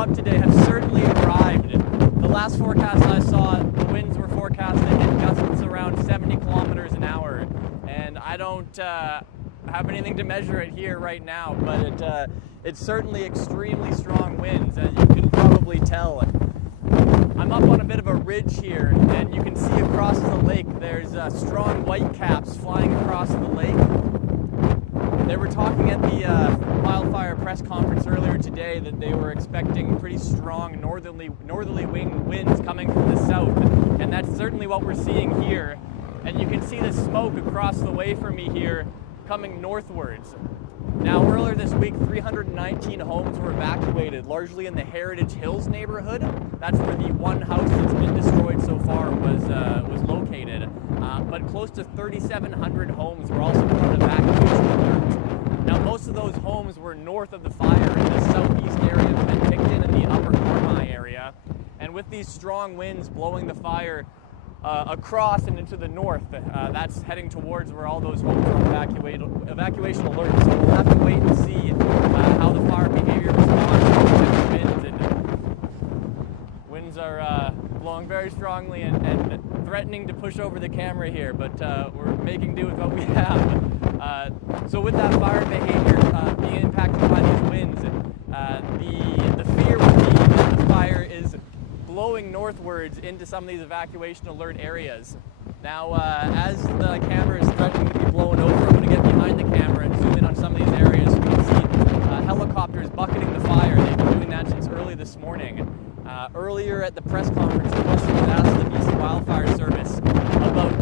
up today have certainly arrived. The last forecast I saw, the winds were forecast to hit gusts around 70 kilometers an hour. And I don't have anything to measure it here right now, but it's certainly extremely strong winds, as you can probably tell. I'm up on a bit of a ridge here, and you can see across the lake there's strong whitecaps flying across the lake. They were talking at the wildfire press conference earlier today that they were expecting pretty strong northerly winds coming from the south, and that's certainly what we're seeing here. And you can see the smoke across the way from me here coming northwards. Now, earlier this week, 319 homes were evacuated, largely in the Heritage Hills neighborhood. That's where the one house that's been destroyed so far was located. But close to 3,700 homes were also put on evacuation alert. Now, most of those homes were north of the fire in the southeast area of Penticton and the upper Carmi area. And with these strong winds blowing the fire across and into the north, that's heading towards where all those homes are on evacuation alert. So we'll have to wait and see how the fire behavior responds to the winds. And winds are blowing very strongly and threatening to push over the camera here, but we're making do with what we have. So with that fire behavior being impacted by these winds, the fear would be that the fire is blowing northwards into some of these evacuation alert areas. Now, as the camera is threatening to be blown over, I'm going to get behind the camera and zoom in on some of these areas. You can see helicopters bucketing the fire. They've been doing that since early this morning. Earlier at the press conference, the question was asked to the BC Wildfire Service about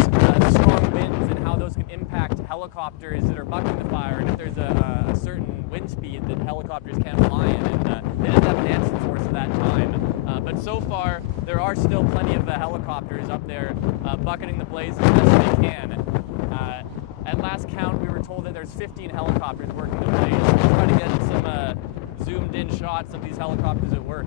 strong winds and how those can impact helicopters that are bucking the fire, and if there's a certain wind speed that helicopters can fly in. And they didn't have an answer for us at that time. But so far, there are still plenty of helicopters up there bucketing the blaze as best they can. At last count, we were told that there's 15 helicopters working the blaze. We'll try to get some zoomed-in shots of these helicopters at work.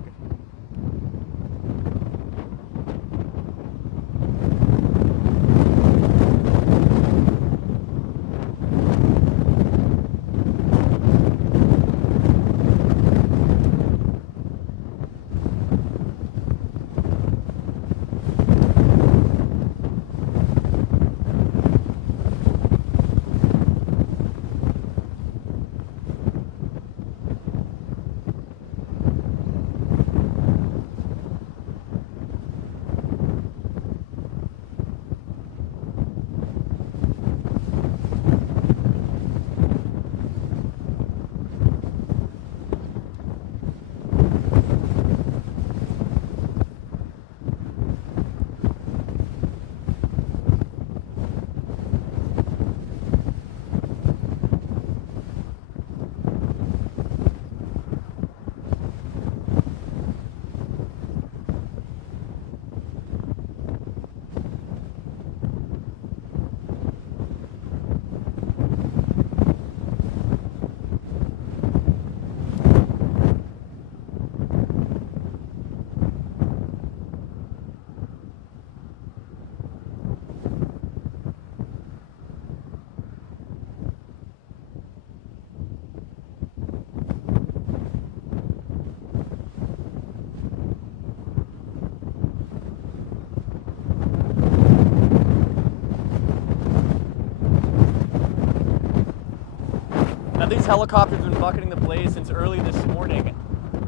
These helicopters have been bucketing the blaze since early this morning,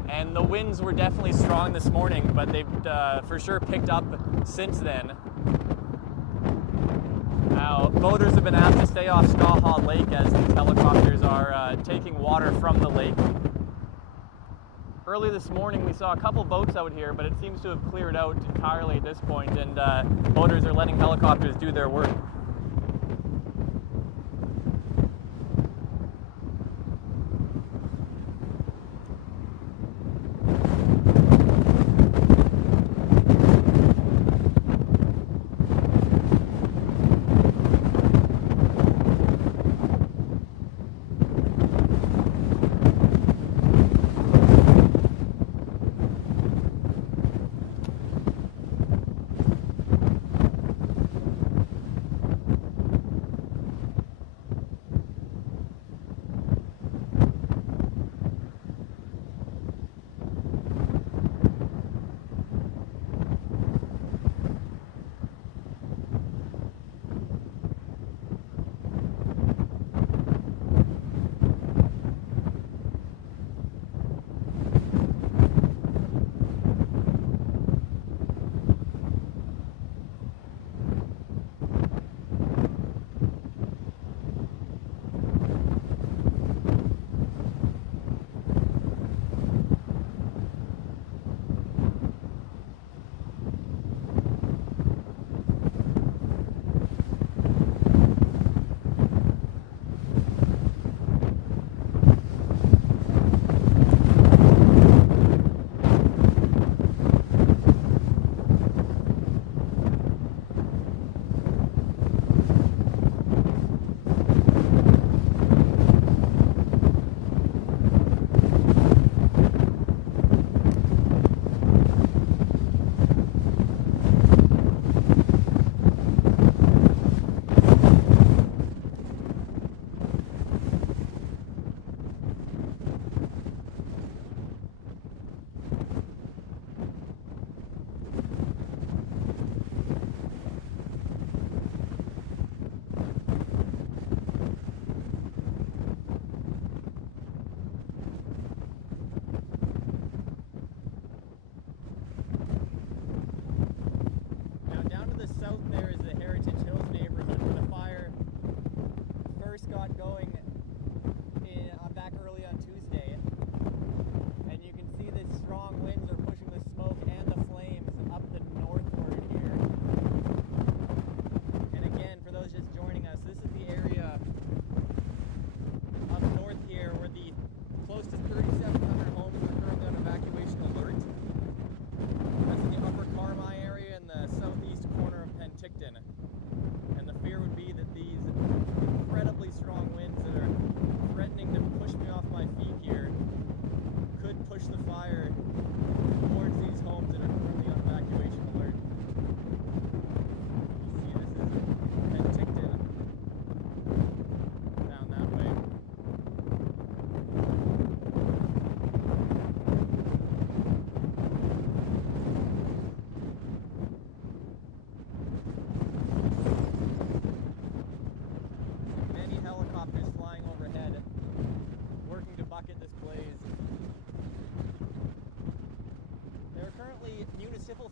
and the winds were definitely strong this morning, but they've for sure picked up since then. Now, boaters have been asked to stay off Skaha Lake as these helicopters are taking water from the lake. Early this morning we saw a couple boats out here, but it seems to have cleared out entirely at this point, and boaters are letting helicopters do their work.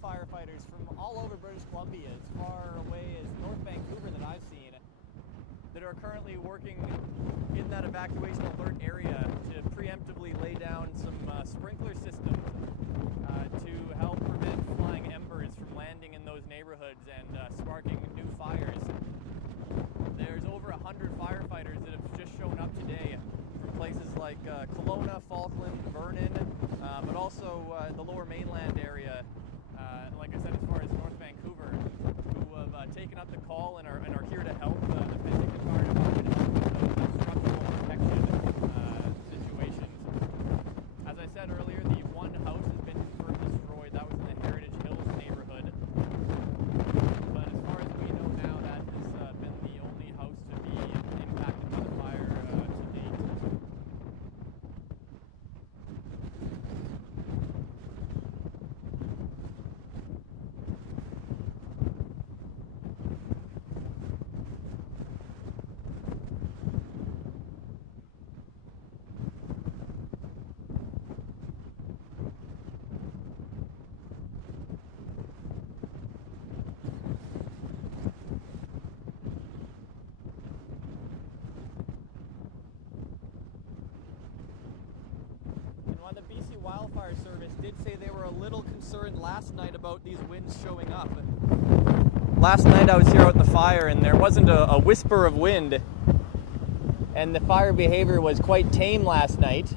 firefighters from all over British Columbia, as far away as North Vancouver that I've seen, that are currently working in that evacuation alert area to preemptively lay down some sprinkler systems to help prevent flying embers from landing in those neighborhoods and sparking new fires. There's over 100 firefighters that have just shown up today from places like Kelowna, Falkland, Vernon, but also the Lower Mainland area, like I said, as far as North Vancouver, who have taken up the call and are here to help the Penticton Fire Department help with those structural protection situations. As I said earlier, the one house has been confirmed destroyed. That was in the Heritage Hills neighborhood. But as far as we know now, that has been the only house to be impacted by the fire to date. The BC Wildfire Service did say they were a little concerned last night about these winds showing up. Last night I was here at the fire and there wasn't a whisper of wind, and the fire behavior was quite tame last night.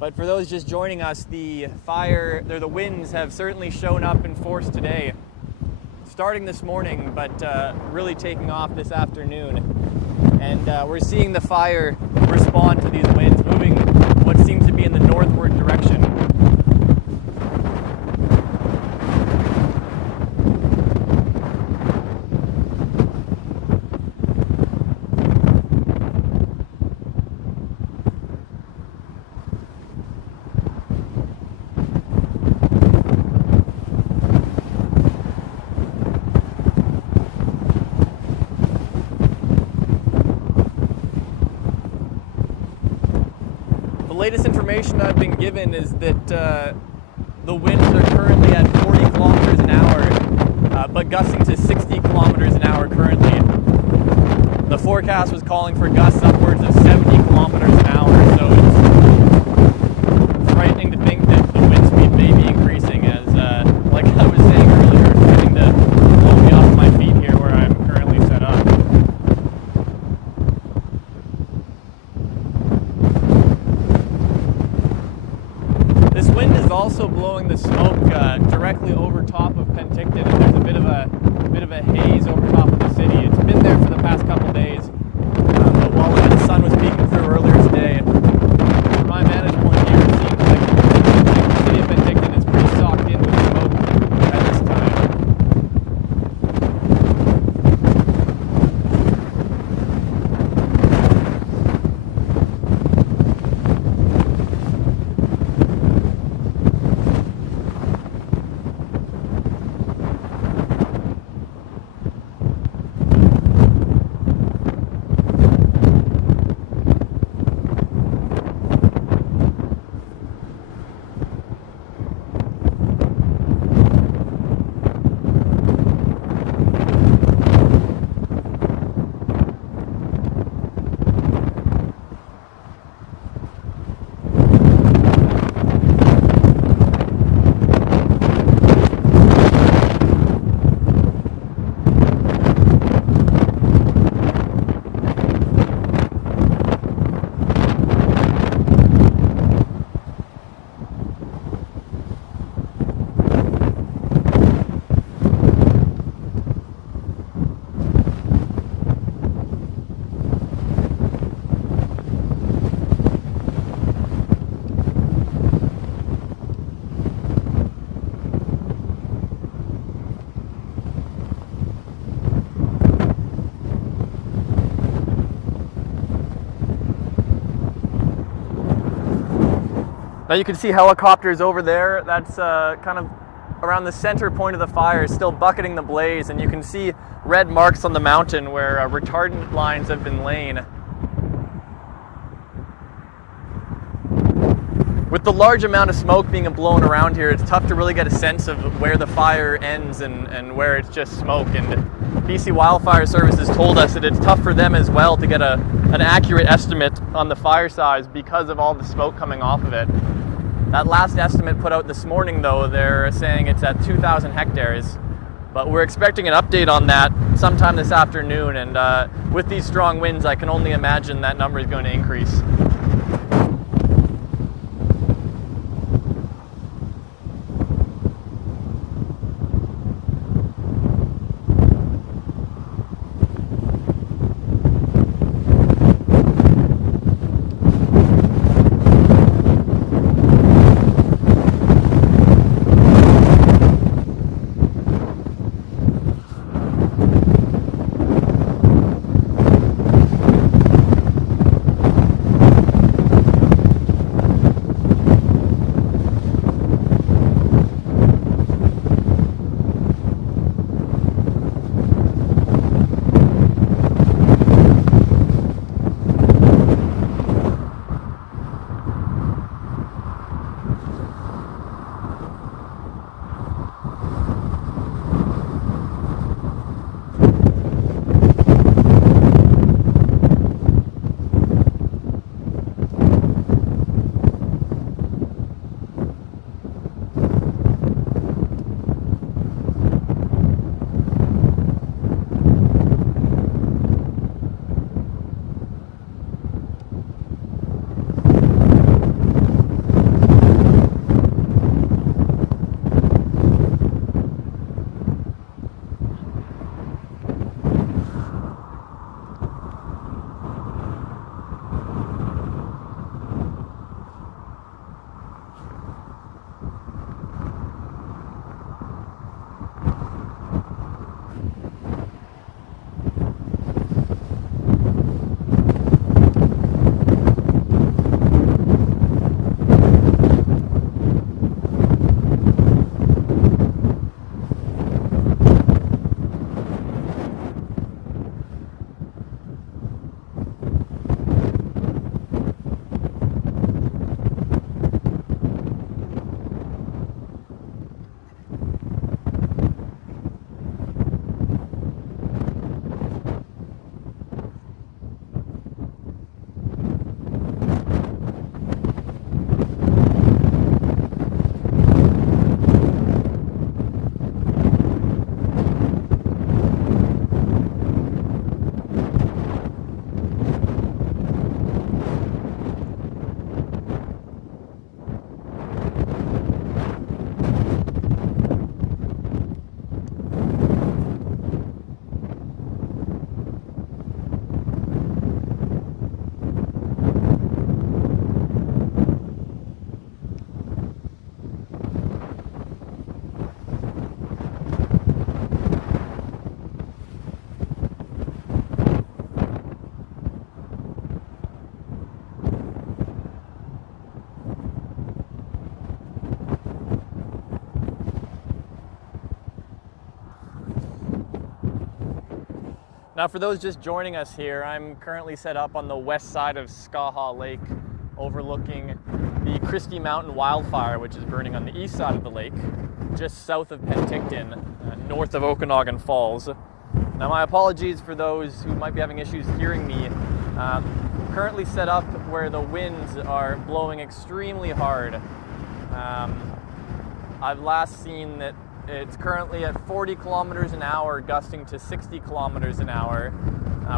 But for those just joining us, the winds have certainly shown up in force today, starting this morning, but really taking off this afternoon. And we're seeing the fire respond to these winds, moving what seems to be in the northward direction. The latest information I've been given is that the winds are currently at 40 kilometers an hour, but gusting to 60 kilometers an hour currently. The forecast was calling for gusts upwards of 70 kilometers an hour, so it's frightening to think that the wind speed may be increasing, as like I was saying earlier, it's starting to blow me off my feet here where I'm currently set up. This wind is also blowing the smoke directly over top of Penticton, and there's a bit of a haze over top of the city. It's been there for the past couple days, but while the sun was peeking through earlier today, from my vantage point here, it seems like the city of Penticton is pretty socked in with smoke at this time. Now you can see helicopters over there. That's kind of around the center point of the fire, still bucketing the blaze, and you can see red marks on the mountain where retardant lines have been laid. With the large amount of smoke being blown around here, it's tough to really get a sense of where the fire ends and where it's just smoke. And BC Wildfire Service has told us that it's tough for them as well to get an accurate estimate on the fire size because of all the smoke coming off of it. That last estimate put out this morning, though, they're saying it's at 2,000 hectares. But we're expecting an update on that sometime this afternoon. And with these strong winds, I can only imagine that number is going to increase. Now, for those just joining us here, I'm currently set up on the west side of Skaha Lake, overlooking the Christie Mountain wildfire, which is burning on the east side of the lake, just south of Penticton, north of Okanagan Falls. Now, my apologies for those who might be having issues hearing me. Currently set up where the winds are blowing extremely hard. I've last seen that it's currently at 40 kilometers an hour, gusting to 60 kilometers an hour,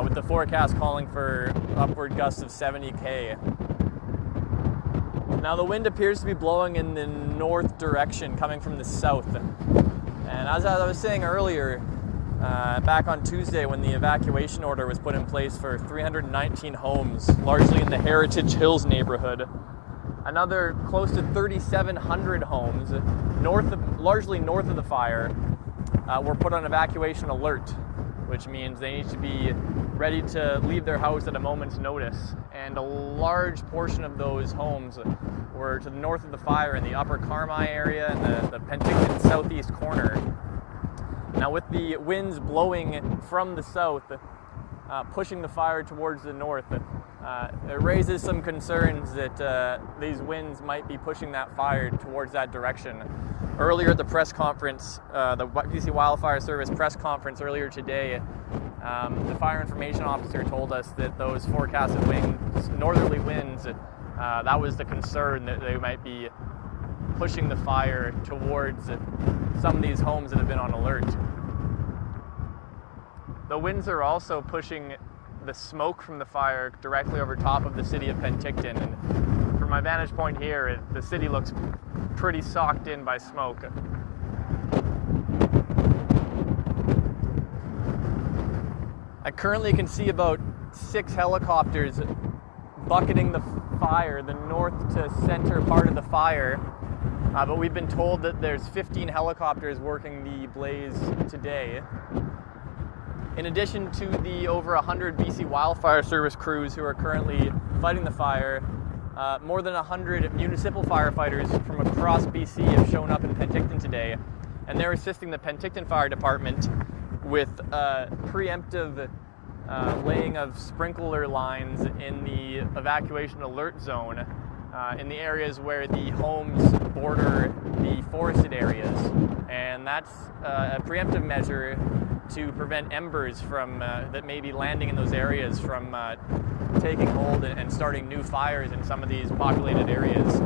with the forecast calling for upward gusts of 70 Now, the wind appears to be blowing in the north direction, coming from the south. And as I was saying earlier, back on Tuesday when the evacuation order was put in place for 319 homes, largely in the Heritage Hills neighborhood, another close to 3,700 homes, largely north of the fire, were put on evacuation alert, which means they need to be ready to leave their house at a moment's notice. And a large portion of those homes were to the north of the fire in the Upper Carmi area and the Penticton southeast corner. Now, with the winds blowing from the south, pushing the fire towards the north, it raises some concerns that these winds might be pushing that fire towards that direction. Earlier at the press conference, the BC Wildfire Service press conference earlier today, the fire information officer told us that those forecasted winds, northerly winds, that was the concern, that they might be pushing the fire towards some of these homes that have been on alert. The winds are also pushing the smoke from the fire directly over top of the city of Penticton, and from my vantage point here, the city looks pretty socked in by smoke. I currently can see about 6 helicopters bucketing the fire, the north to center part of the fire, but we've been told that there's 15 helicopters working the blaze today. In addition to the over 100 BC Wildfire Service crews who are currently fighting the fire, more than 100 municipal firefighters from across BC have shown up in Penticton today, and they're assisting the Penticton Fire Department with preemptive laying of sprinkler lines in the evacuation alert zone in the areas where the homes border the forested areas. And that's a preemptive measure to prevent embers from that may be landing in those areas from taking hold and starting new fires in some of these populated areas.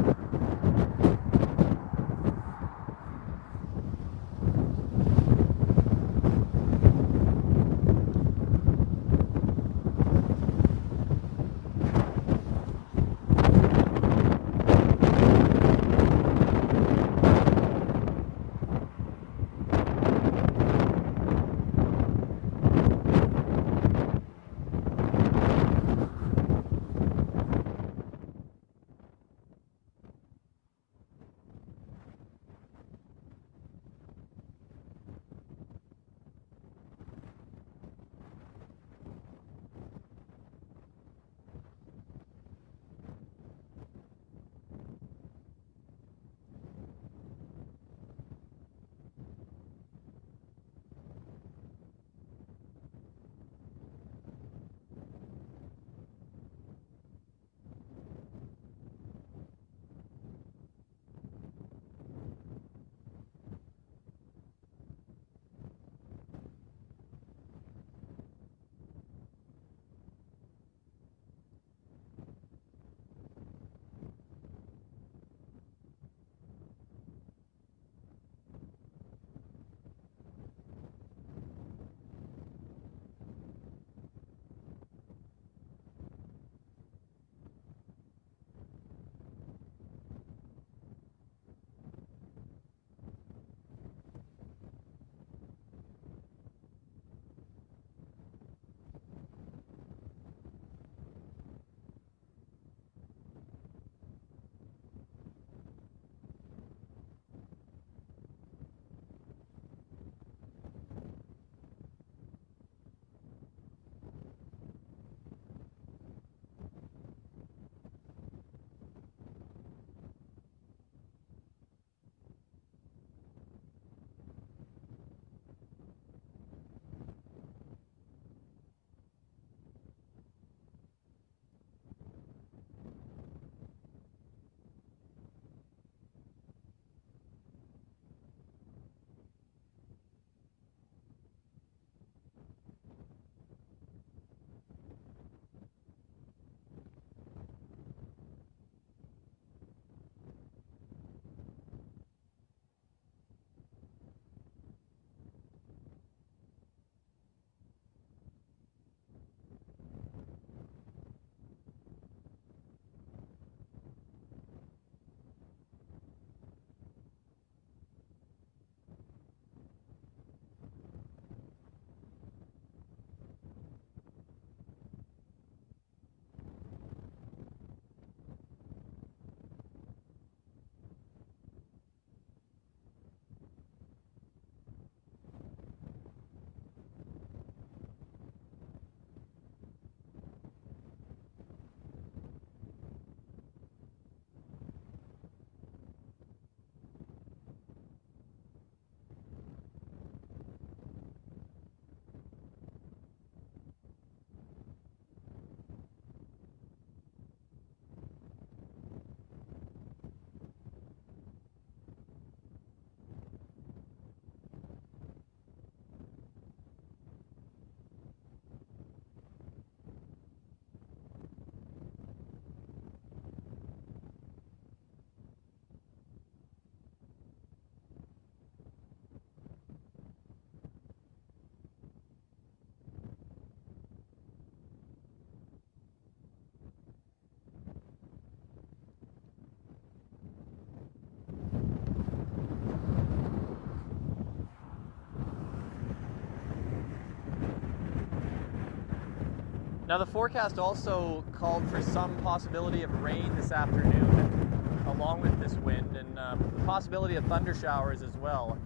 Now the forecast also called for some possibility of rain this afternoon, along with this wind, and the possibility of thunder showers as well.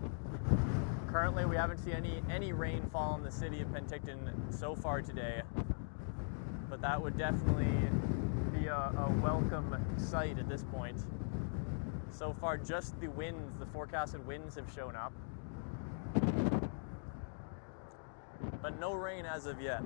Currently, we haven't seen any rainfall in the city of Penticton so far today, but that would definitely be a welcome sight at this point. So far, just the winds, the forecasted winds have shown up, but no rain as of yet.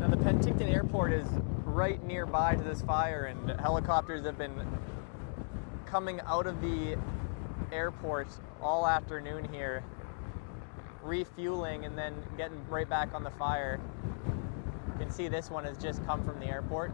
Now the Penticton Airport is right nearby to this fire, and helicopters have been coming out of the airport all afternoon here, refueling and then getting right back on the fire. You can see this one has just come from the airport.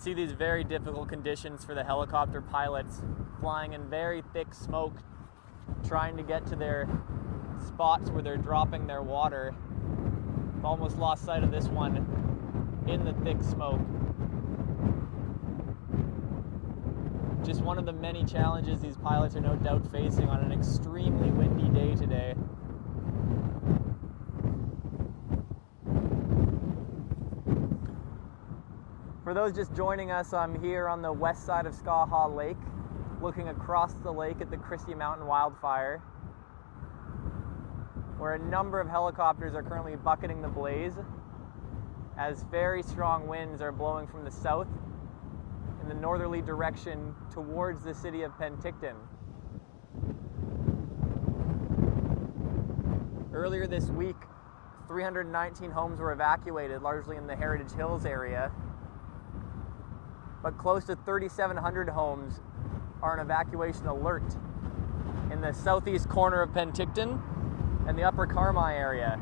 see these very difficult conditions for the helicopter pilots, flying in very thick smoke, trying to get to their spots where they're dropping their water. I've almost lost sight of this one in the thick smoke. Just one of the many challenges these pilots are no doubt facing on an extremely windy day today. For those just joining us, I'm here on the west side of Skaha Lake, looking across the lake at the Christie Mountain wildfire, where a number of helicopters are currently bucketing the blaze as very strong winds are blowing from the south in the northerly direction towards the city of Penticton. Earlier this week, 319 homes were evacuated, largely in the Heritage Hills area, but close to 3,700 homes are on evacuation alert in the southeast corner of Penticton and the upper Carmi area.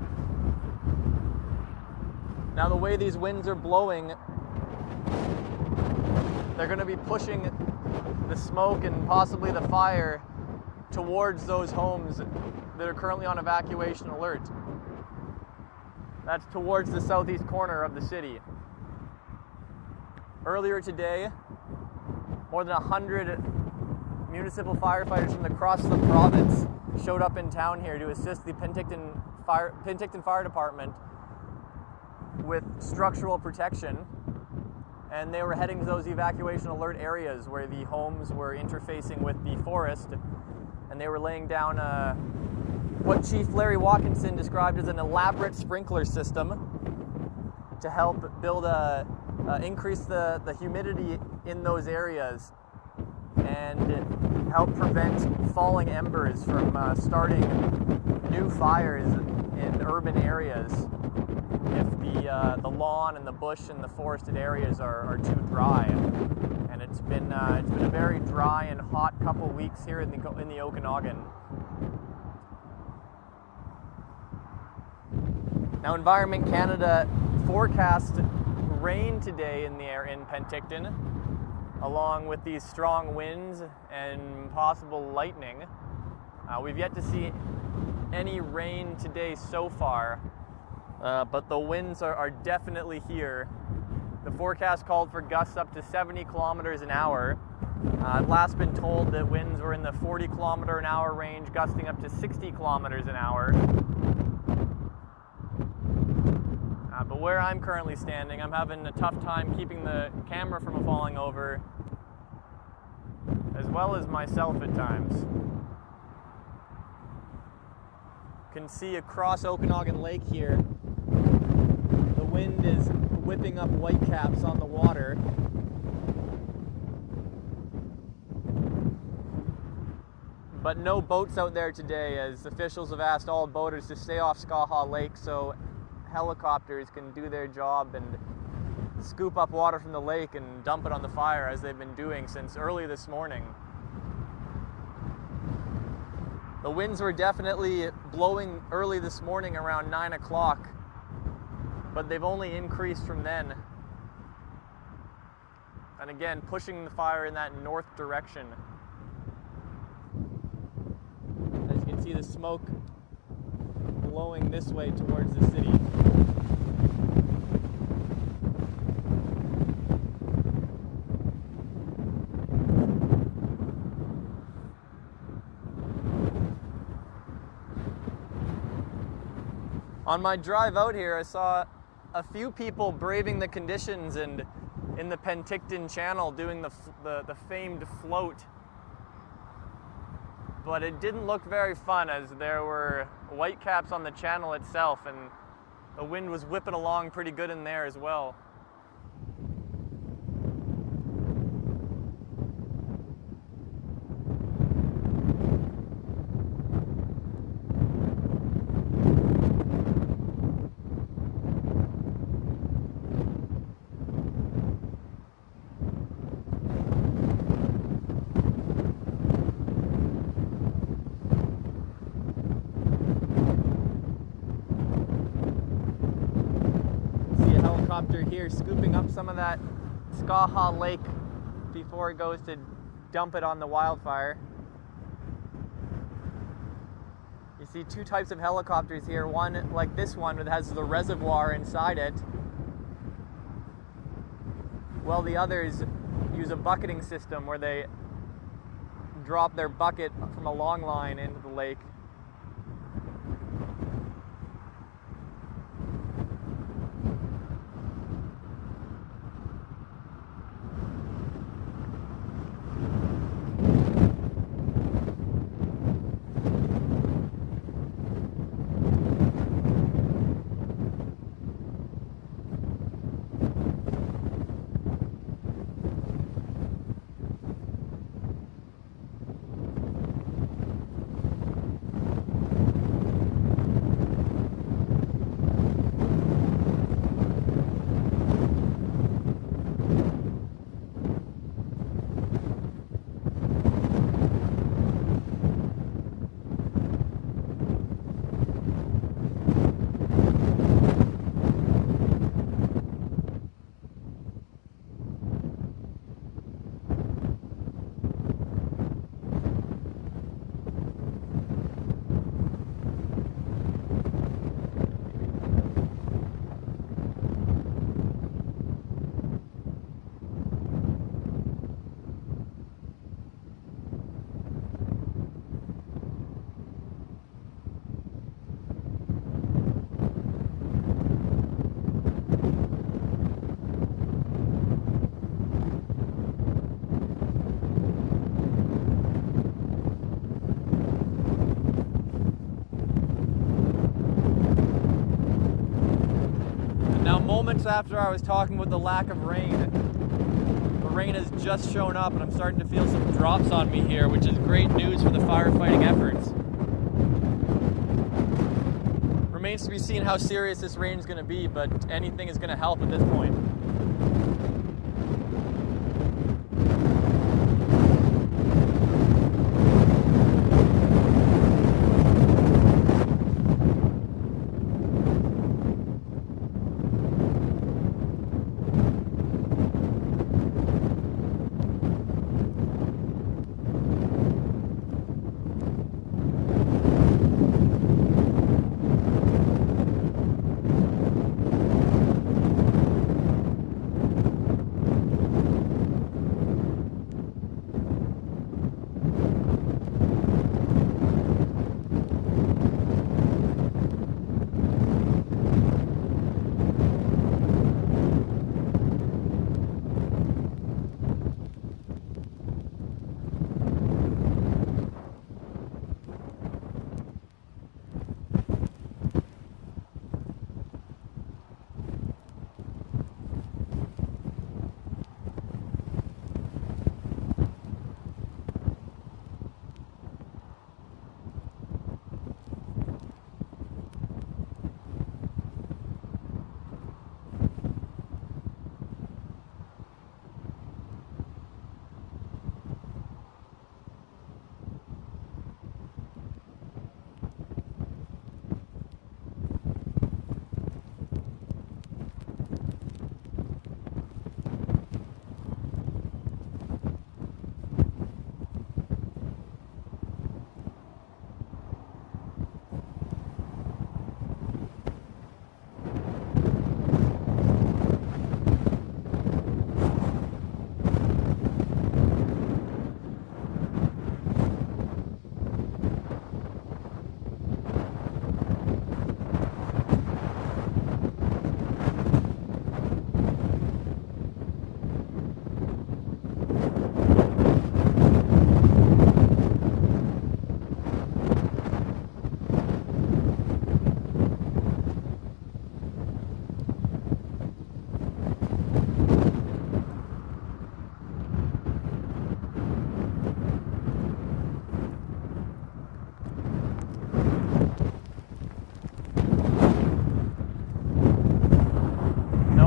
Now, the way these winds are blowing, they're going to be pushing the smoke and possibly the fire towards those homes that are currently on evacuation alert. That's towards the southeast corner of the city. Earlier today, more than 100 municipal firefighters from across the province showed up in town here to assist the Penticton Fire Department with structural protection, and they were heading to those evacuation alert areas where the homes were interfacing with the forest, and they were laying down what Chief Larry Watkinson described as an elaborate sprinkler system to help build increase the humidity in those areas and help prevent falling embers from starting new fires in urban areas if the lawn and the bush and the forested areas are too dry. And it's been a very dry and hot couple weeks here in the Okanagan. Now, Environment Canada forecast rain today in Penticton, along with these strong winds and possible lightning. We've yet to see any rain today so far, but the winds are definitely here. The forecast called for gusts up to 70 kilometers an hour. I've last been told that winds were in the 40 kilometer an hour range, gusting up to 60 kilometers an hour. But where I'm currently standing, I'm having a tough time keeping the camera from falling over, as well as myself at times. You can see across Okanagan Lake here, the wind is whipping up whitecaps on the water. But no boats out there today, as officials have asked all boaters to stay off Skaha Lake so helicopters can do their job and scoop up water from the lake and dump it on the fire, as they've been doing since early this morning. The winds were definitely blowing early this morning around 9 o'clock, but they've only increased from then. And again, pushing the fire in that north direction. As you can see, the smoke blowing this way towards the city. On my drive out here, I saw a few people braving the conditions and in the Penticton Channel doing the famed float. But it didn't look very fun, as there were whitecaps on the channel itself, and the wind was whipping along pretty good in there as well. Here scooping up some of that Skaha Lake before it goes to dump it on the wildfire. You see two types of helicopters here, one like this one that has the reservoir inside it, while the others use a bucketing system where they drop their bucket from a long line into the lake. Moments after I was talking about the lack of rain, the rain has just shown up and I'm starting to feel some drops on me here, which is great news for the firefighting efforts. Remains to be seen how serious this rain is going to be, but anything is going to help at this point.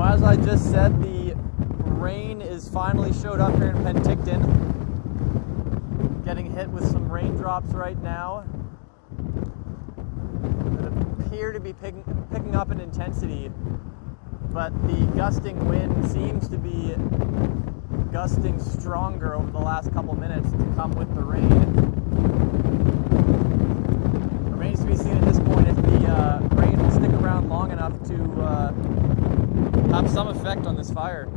As I just said, the rain is finally showed up here in Penticton. Getting hit with some raindrops right now that appear to be picking up in intensity. but the gusting wind seems to be gusting stronger over the last couple minutes to come with the rain. Remains to be seen at this point if the rain will stick around long enough to have some effect on this fire.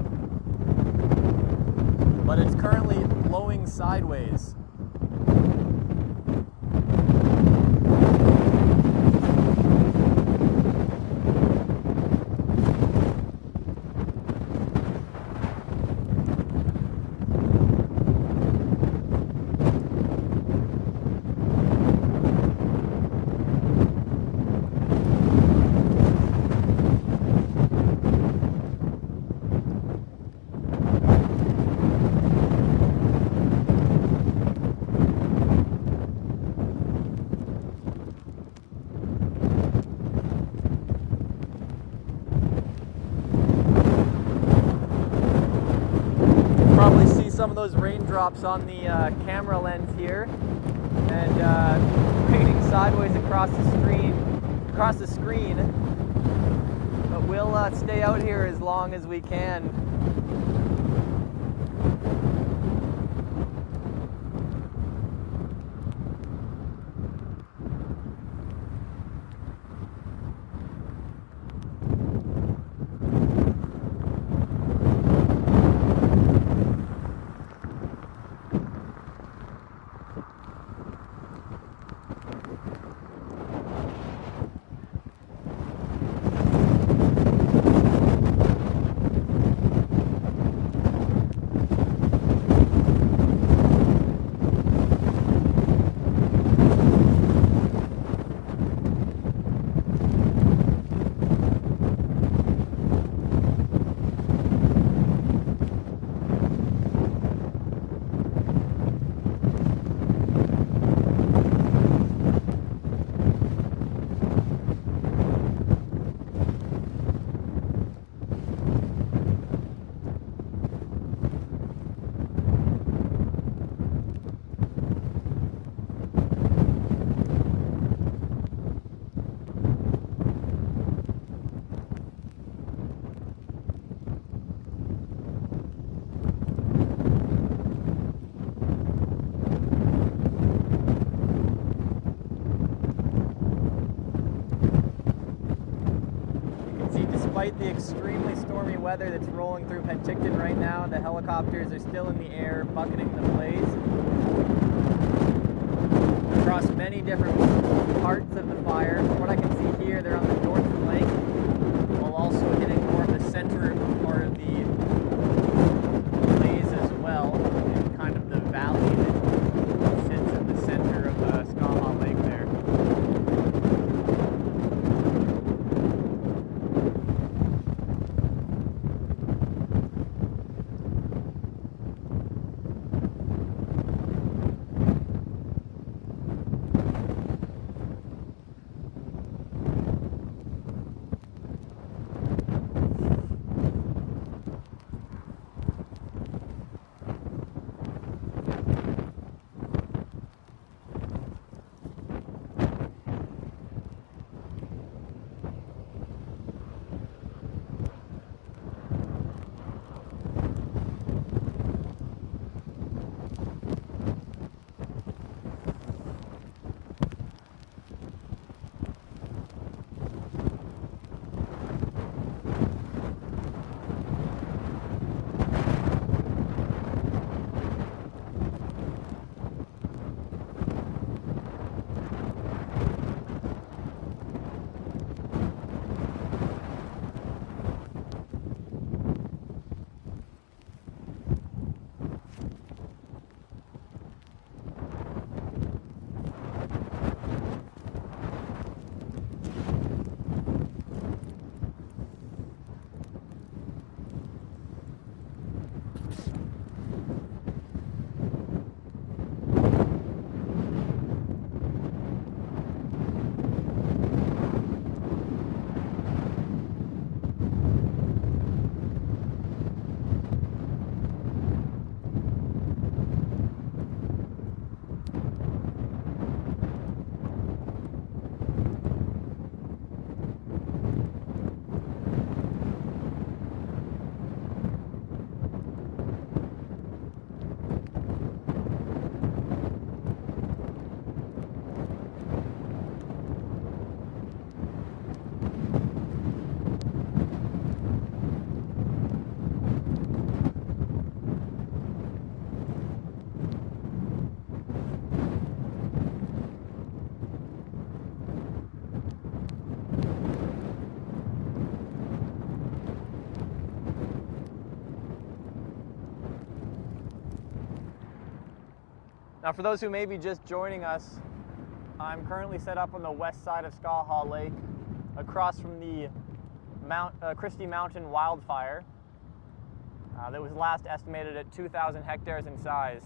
But it's currently blowing sideways. Probably see some of those raindrops on the camera lens here, and raining sideways across the screen. But we'll stay out here as long as we can. Despite the extremely stormy weather that's rolling through Penticton right now, the helicopters are still in the air bucketing the blaze across many different parts of the fire. From what I can see here, they're on the north flank, while also hitting more of the center part of the blaze as well, in kind of the valley that sits in the center of Skaha Lake there. Now, for those who may be just joining us, I'm currently set up on the west side of Skaha Lake, across from the Christie Mountain wildfire that was last estimated at 2,000 hectares in size.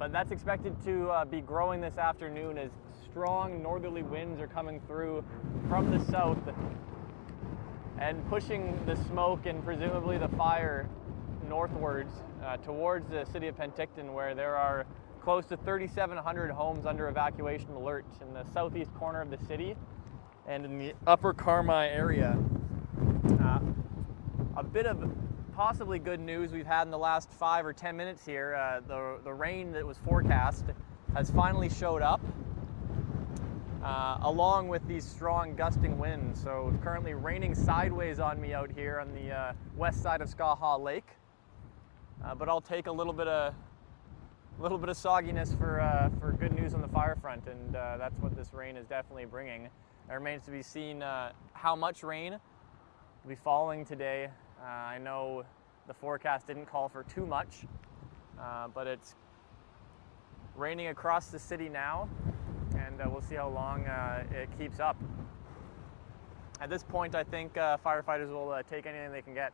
But that's expected to be growing this afternoon as strong northerly winds are coming through from the south and pushing the smoke and presumably the fire northwards towards the city of Penticton, where there are close to 3,700 homes under evacuation alert in the southeast corner of the city and in the upper Carmi area. A bit of possibly good news we've had in the last 5 or 10 minutes here. The rain that was forecast has finally showed up, along with these strong gusting winds. So it's currently raining sideways on me out here on the west side of Skaha Lake. But I'll take a little bit of sogginess for good news on the fire front, and that's what this rain is definitely bringing. It remains to be seen how much rain will be falling today. I know the forecast didn't call for too much, but it's raining across the city now, and we'll see how long it keeps up. At this point, I think firefighters will take anything they can get.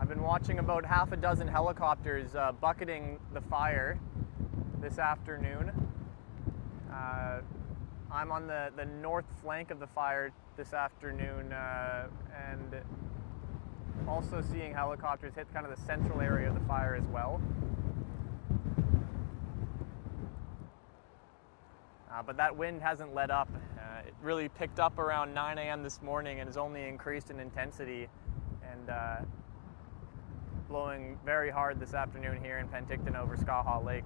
I've been watching about half a dozen helicopters bucketing the fire this afternoon. I'm on the north flank of the fire this afternoon, and also seeing helicopters hit kind of the central area of the fire as well. But that wind hasn't let up. It really picked up around 9 a.m. this morning and has only increased in intensity, and blowing very hard this afternoon here in Penticton over Skaha Lake.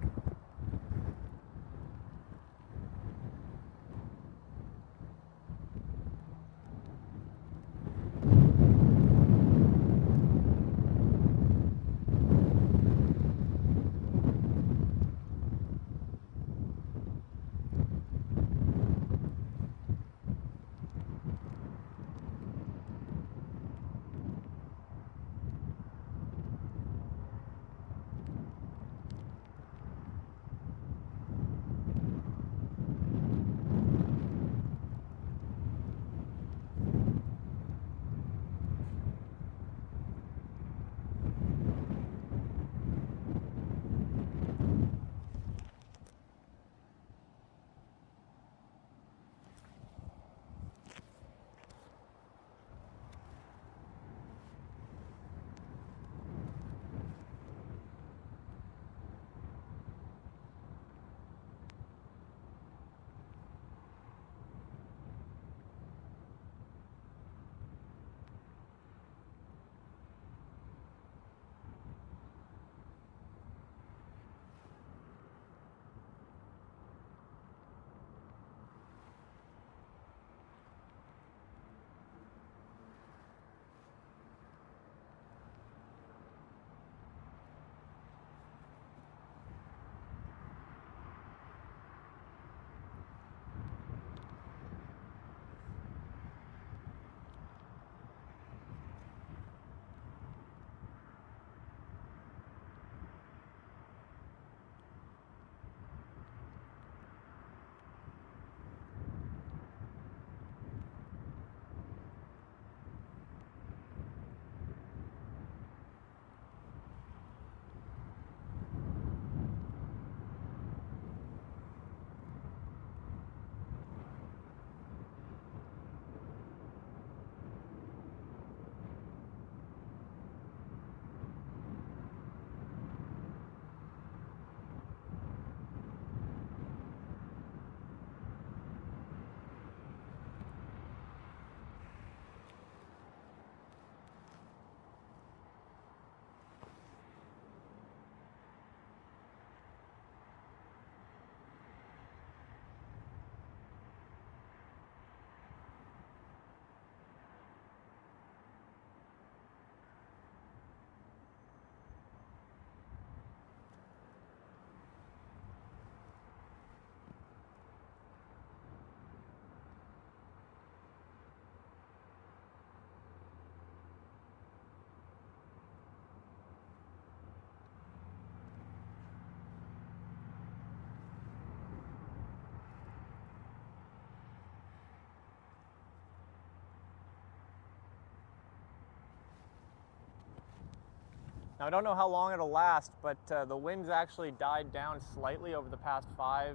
Now I don't know how long it'll last, but the wind's actually died down slightly over the past 5,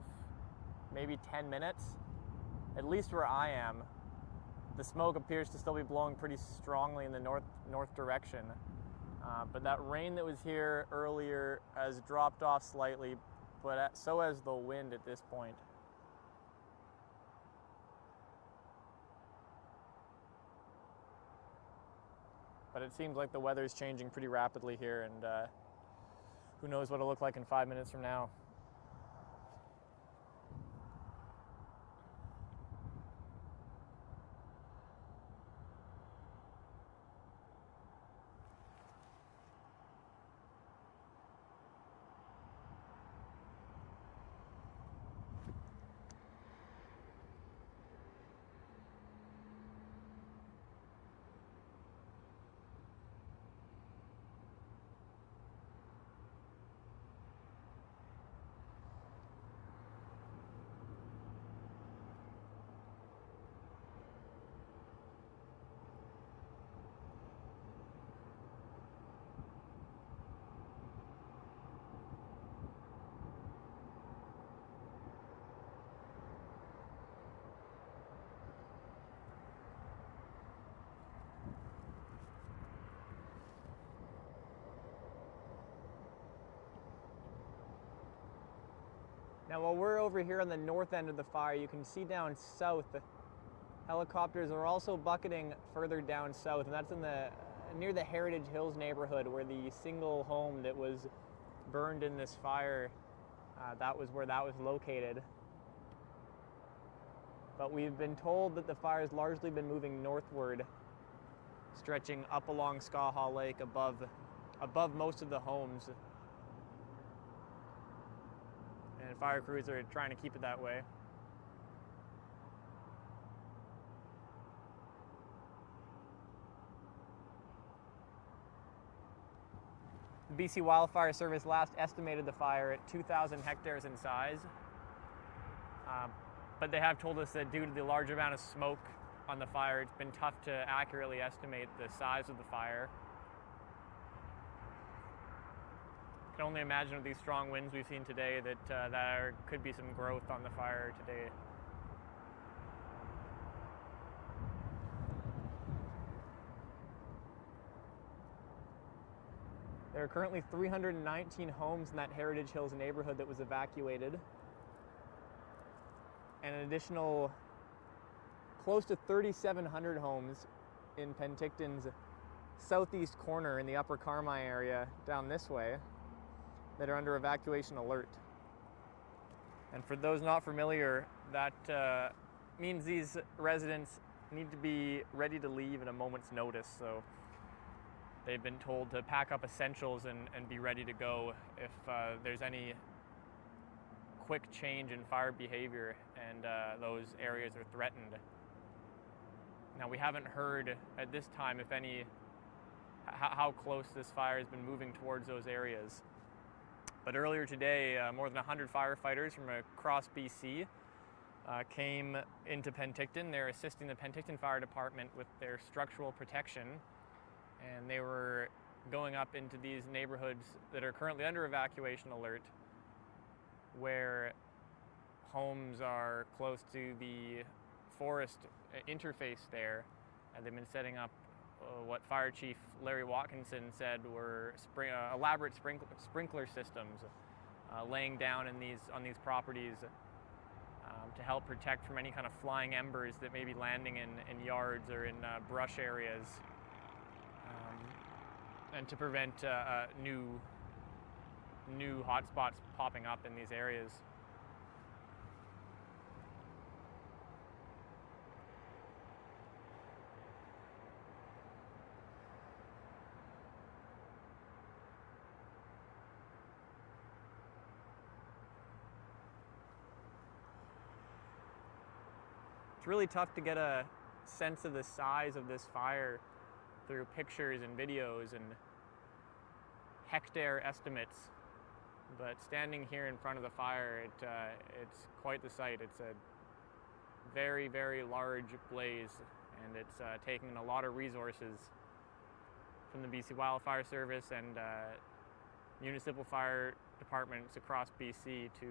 maybe 10 minutes, at least where I am. The smoke appears to still be blowing pretty strongly in the north direction. But that rain that was here earlier has dropped off slightly, but so has the wind at this point. But it seems like the weather's changing pretty rapidly here, and who knows what it'll look like in 5 minutes from now. Now while we're over here on the north end of the fire, you can see down south, helicopters are also bucketing further down south, and that's in near the Heritage Hills neighborhood, where the single home that was burned in this fire, that was where that was located. But we've been told that the fire has largely been moving northward, stretching up along Skaha Lake above most of the homes. And fire crews are trying to keep it that way. The BC Wildfire Service last estimated the fire at 2,000 hectares in size. But they have told us that due to the large amount of smoke on the fire, it's been tough to accurately estimate the size of the fire. I can only imagine with these strong winds we've seen today that there could be some growth on the fire today. There are currently 319 homes in that Heritage Hills neighborhood that was evacuated, and an additional close to 3,700 homes in Penticton's southeast corner in the Upper Carmi area down this way that are under evacuation alert. And for those not familiar, that means these residents need to be ready to leave at a moment's notice. So they've been told to pack up essentials and be ready to go if there's any quick change in fire behavior and those areas are threatened. Now, we haven't heard at this time if how close this fire has been moving towards those areas. But earlier today, more than 100 firefighters from across BC came into Penticton. They're assisting the Penticton Fire Department with their structural protection, and they were going up into these neighborhoods that are currently under evacuation alert, where homes are close to the forest interface there, and they've been setting up what Fire Chief Larry Watkinson said were elaborate sprinkler systems laying down on these properties to help protect from any kind of flying embers that may be landing in yards or in brush areas, and to prevent new hotspots popping up in these areas. It's really tough to get a sense of the size of this fire through pictures and videos and hectare estimates, but standing here in front of the fire, it's quite the sight. It's a very, very large blaze, and it's taking a lot of resources from the BC Wildfire Service and municipal fire departments across BC to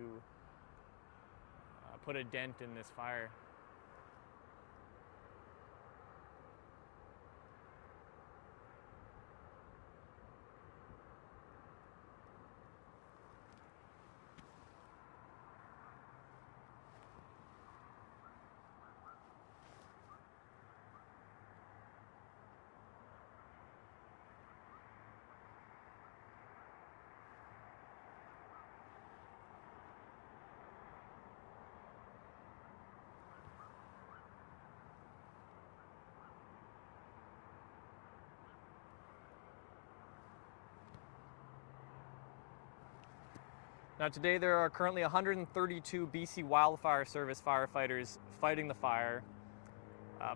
put a dent in this fire. Now today there are currently 132 BC Wildfire Service firefighters fighting the fire,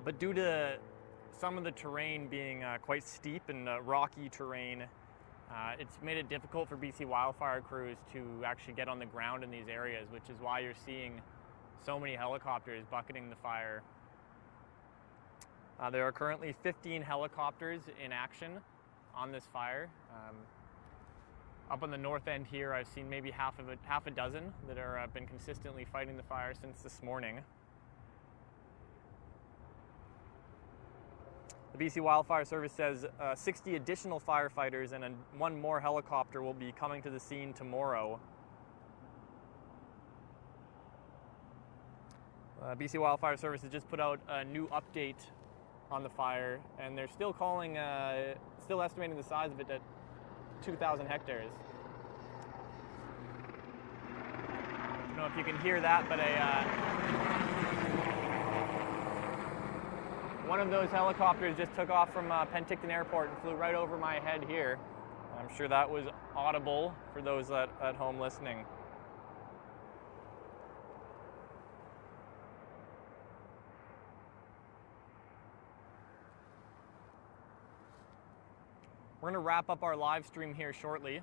but due to some of the terrain being quite steep and rocky terrain, it's made it difficult for BC wildfire crews to actually get on the ground in these areas, which is why you're seeing so many helicopters bucketing the fire. There are currently 15 helicopters in action on this fire. Up on the north end here, I've seen maybe half a dozen that are been consistently fighting the fire since this morning. The BC Wildfire Service says 60 additional firefighters and one more helicopter will be coming to the scene tomorrow. BC Wildfire Service has just put out a new update on the fire, and they're still still estimating the size of it at 2,000 hectares. I don't know if you can hear that, but one of those helicopters just took off from Penticton Airport and flew right over my head here. I'm sure that was audible for those at home listening. We're going to wrap up our live stream here shortly,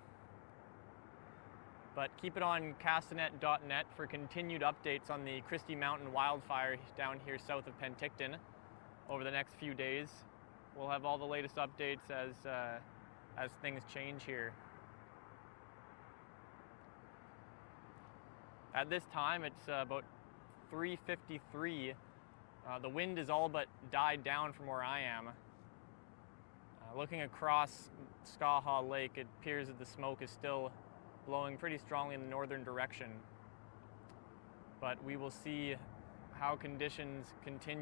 but keep it on castanet.net for continued updates on the Christie Mountain wildfire down here south of Penticton over the next few days. We'll have all the latest updates as things change here. At this time, it's about 3:53. The wind is all but died down from where I am. Looking across Skaha Lake, it appears that the smoke is still blowing pretty strongly in the northern direction. But we will see how conditions continue